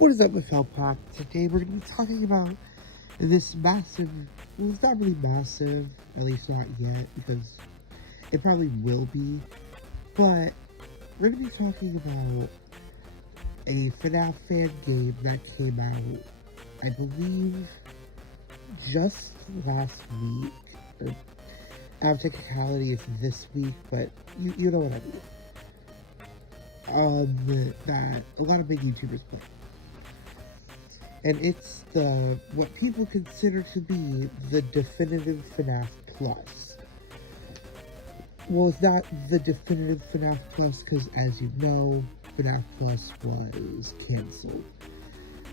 What is up with Pack? Today we're going to be talking about this massive, well, it's not really massive, at least not yet, because it probably will be, but we're going to be talking about a FNaF fan game that came out, I believe, just last week, or out of technicality it's this week, but you know what I mean. That a lot of big YouTubers play. And it's what people consider to be the definitive FNaF Plus. Well, it's not the definitive FNaF Plus because, as you know, FNaF Plus was cancelled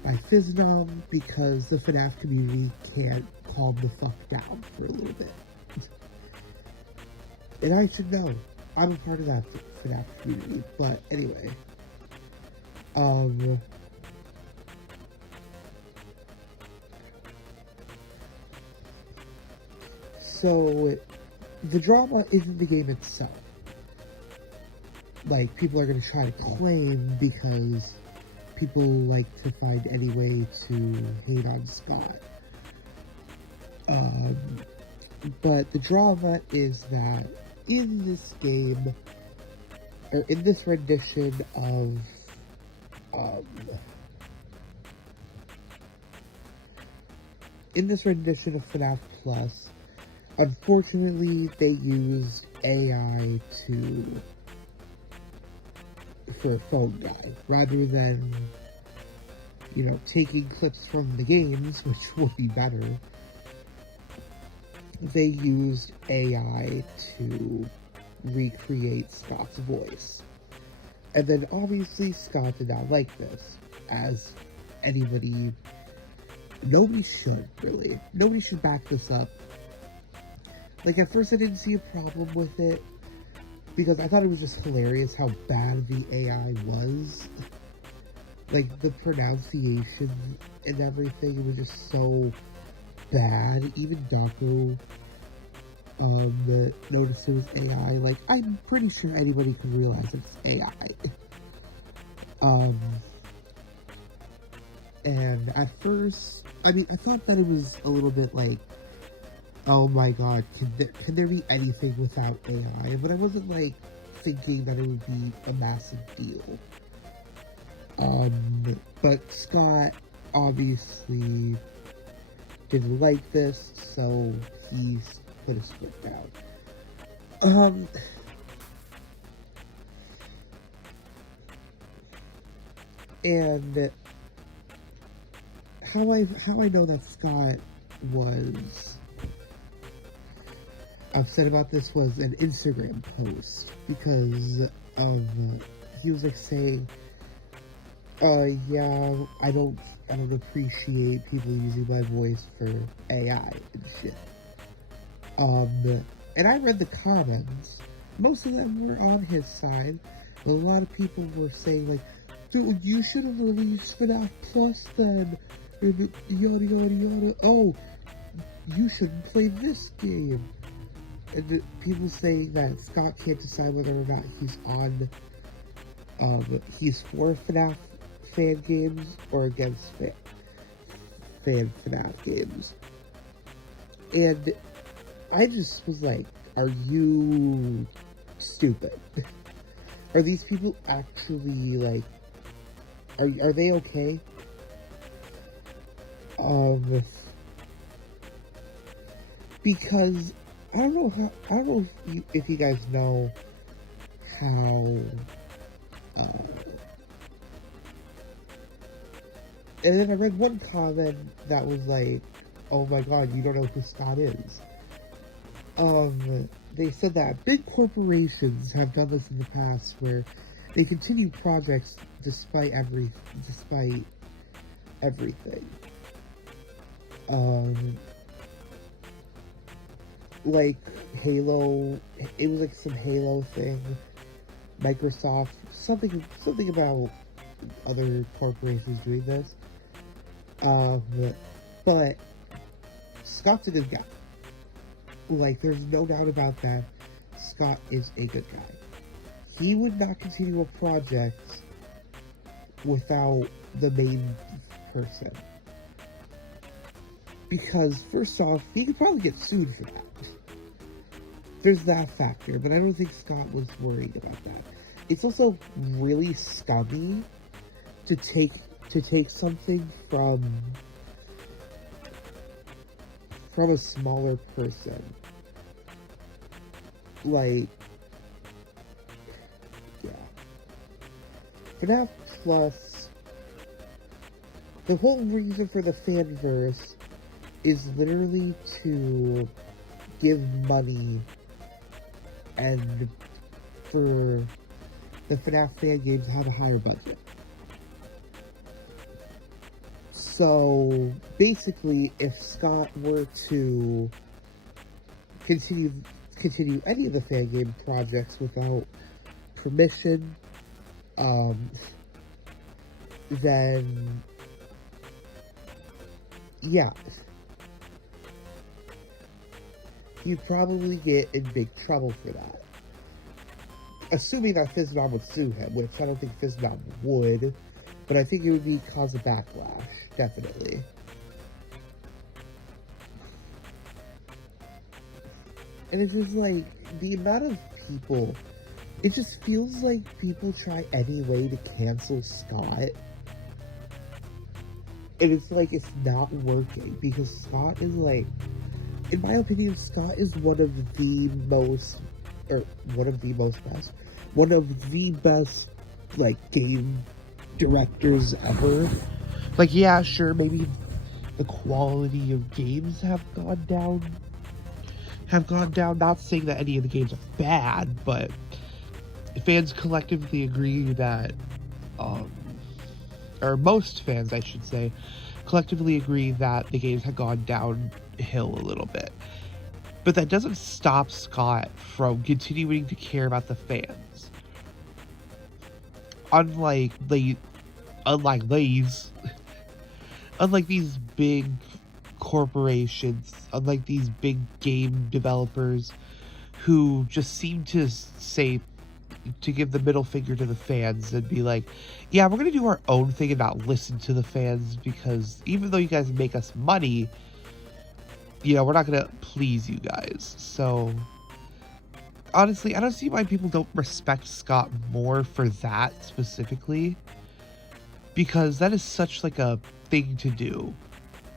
by FNaF because the FNaF community can't calm the fuck down for a little bit. And I should know. I'm a part of that FNaF community. But anyway. So, the drama isn't the game itself. Like, people are going to try to claim because people like to find any way to hate on Scott. But the drama is that in this game, or in this rendition of, FNaF Plus, unfortunately, they used AI for a phone guy, rather than, taking clips from the games, which will be better. They used AI to recreate Scott's voice. And then, obviously, Scott did not like this, as nobody should, really. Nobody should back this up. Like, at first I didn't see a problem with it, because I thought it was just hilarious how bad the AI was. Like, the pronunciation and everything, it was just so bad. Even Daco noticed it was AI. Like, I'm pretty sure anybody could realize it's AI. And at first, I thought that it was a little bit like, oh my god, can there be anything without AI? But I wasn't, like, thinking that it would be a massive deal. But Scott obviously didn't like this, so he put his foot down. And how I know that Scott was upset about this was an Instagram post, because he was like saying, yeah, I don't appreciate people using my voice for AI and shit. And I read the comments. Most of them were on his side, but a lot of people were saying, like, dude, you should have released FNaF Plus then, yada yada yada. Oh, you shouldn't play this game. And people saying that Scott can't decide whether or not he's for FNaF fan games or against fan FNaF games. And I just was like, are you stupid? Are these people actually, like, are they okay? Because I don't know if you guys know how, and then I read one comment that was like, oh my god, you don't know who Scott is. They said that big corporations have done this in the past, where they continue projects despite everything. Like Halo, it was like some Halo thing. Microsoft, something about other corporations doing this. But Scott's a good guy. Like, there's no doubt about that. Scott is a good guy. He would not continue a project without the main person. Because, first off, he could probably get sued for that. There's that factor, but I don't think Scott was worried about that. It's also really scummy to take something from a smaller person. Like, yeah. FNaF Plus, the whole reason for the fanverse is literally to give money and for the FNaF fan games to have a higher budget. So basically, if Scott were to continue any of the fan game projects without permission, then yeah, you'd probably get in big trouble for that. Assuming that FNaF would sue him, which I don't think FNaF would, but I think it would cause a backlash, definitely. And it's just like, the amount of people, it just feels like people try any way to cancel Scott. And it's like, it's not working, because Scott is like, in my opinion, Scott is one of the best, like, game directors ever. Like, yeah, sure, maybe the quality of games have gone down. Not saying that any of the games are bad, but fans collectively agree that, or most fans, I should say, collectively agree that the games have gone downhill a little bit. But that doesn't stop Scott from continuing to care about the fans. Unlike these big corporations, unlike these big game developers who just seem to give the middle finger to the fans and be like, yeah, we're gonna do our own thing and not listen to the fans, because even though you guys make us money, you know, we're not gonna please you guys. So honestly, I don't see why people don't respect Scott more for that specifically, because that is such like a thing to do,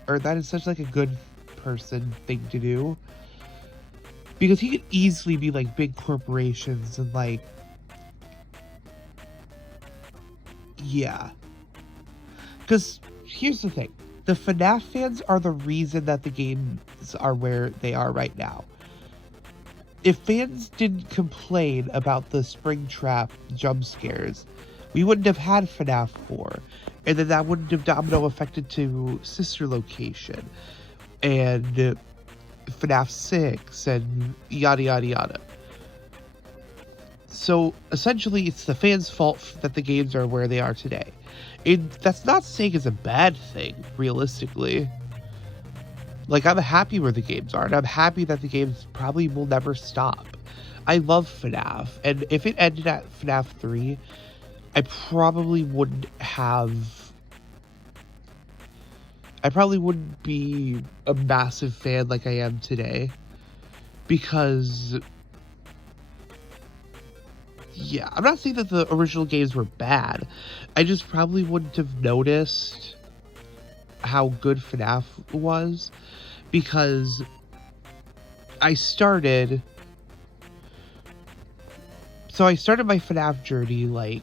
or that is such like a good person thing to do, because he could easily be like big corporations and like, yeah, because here's the thing, the FNaF fans are the reason that the games are where they are right now. If fans didn't complain about the Springtrap jump scares, we wouldn't have had FNaF 4, and then that wouldn't have domino affected to Sister Location, and FNaF 6, and yada yada yada. So essentially, it's the fans' fault that the games are where they are today. And that's not saying it's a bad thing, realistically. Like, I'm happy where the games are, and I'm happy that the games probably will never stop. I love FNaF, and if it ended at FNaF 3, I probably wouldn't be a massive fan like I am today, because, yeah, I'm not saying that the original games were bad, I just probably wouldn't have noticed how good FNaF was, because I started my FNaF journey like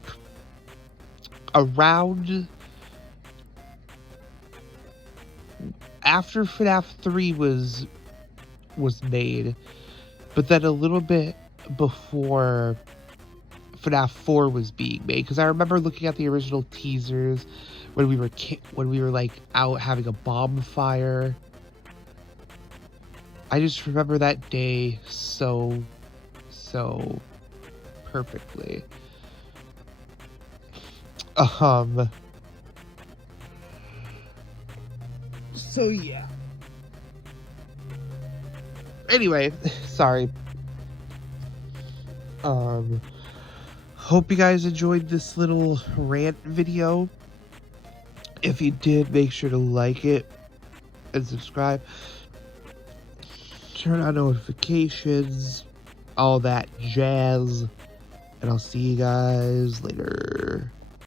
around after FNaF 3 was made, but then a little bit before FNaF 4 was being made, because I remember looking at the original teasers when we were like out having a bonfire. I just remember that day so perfectly. So yeah. Anyway, sorry. hope you guys enjoyed this little rant video. If you did, make sure to like it and subscribe. Turn on notifications, all that jazz. And I'll see you guys later.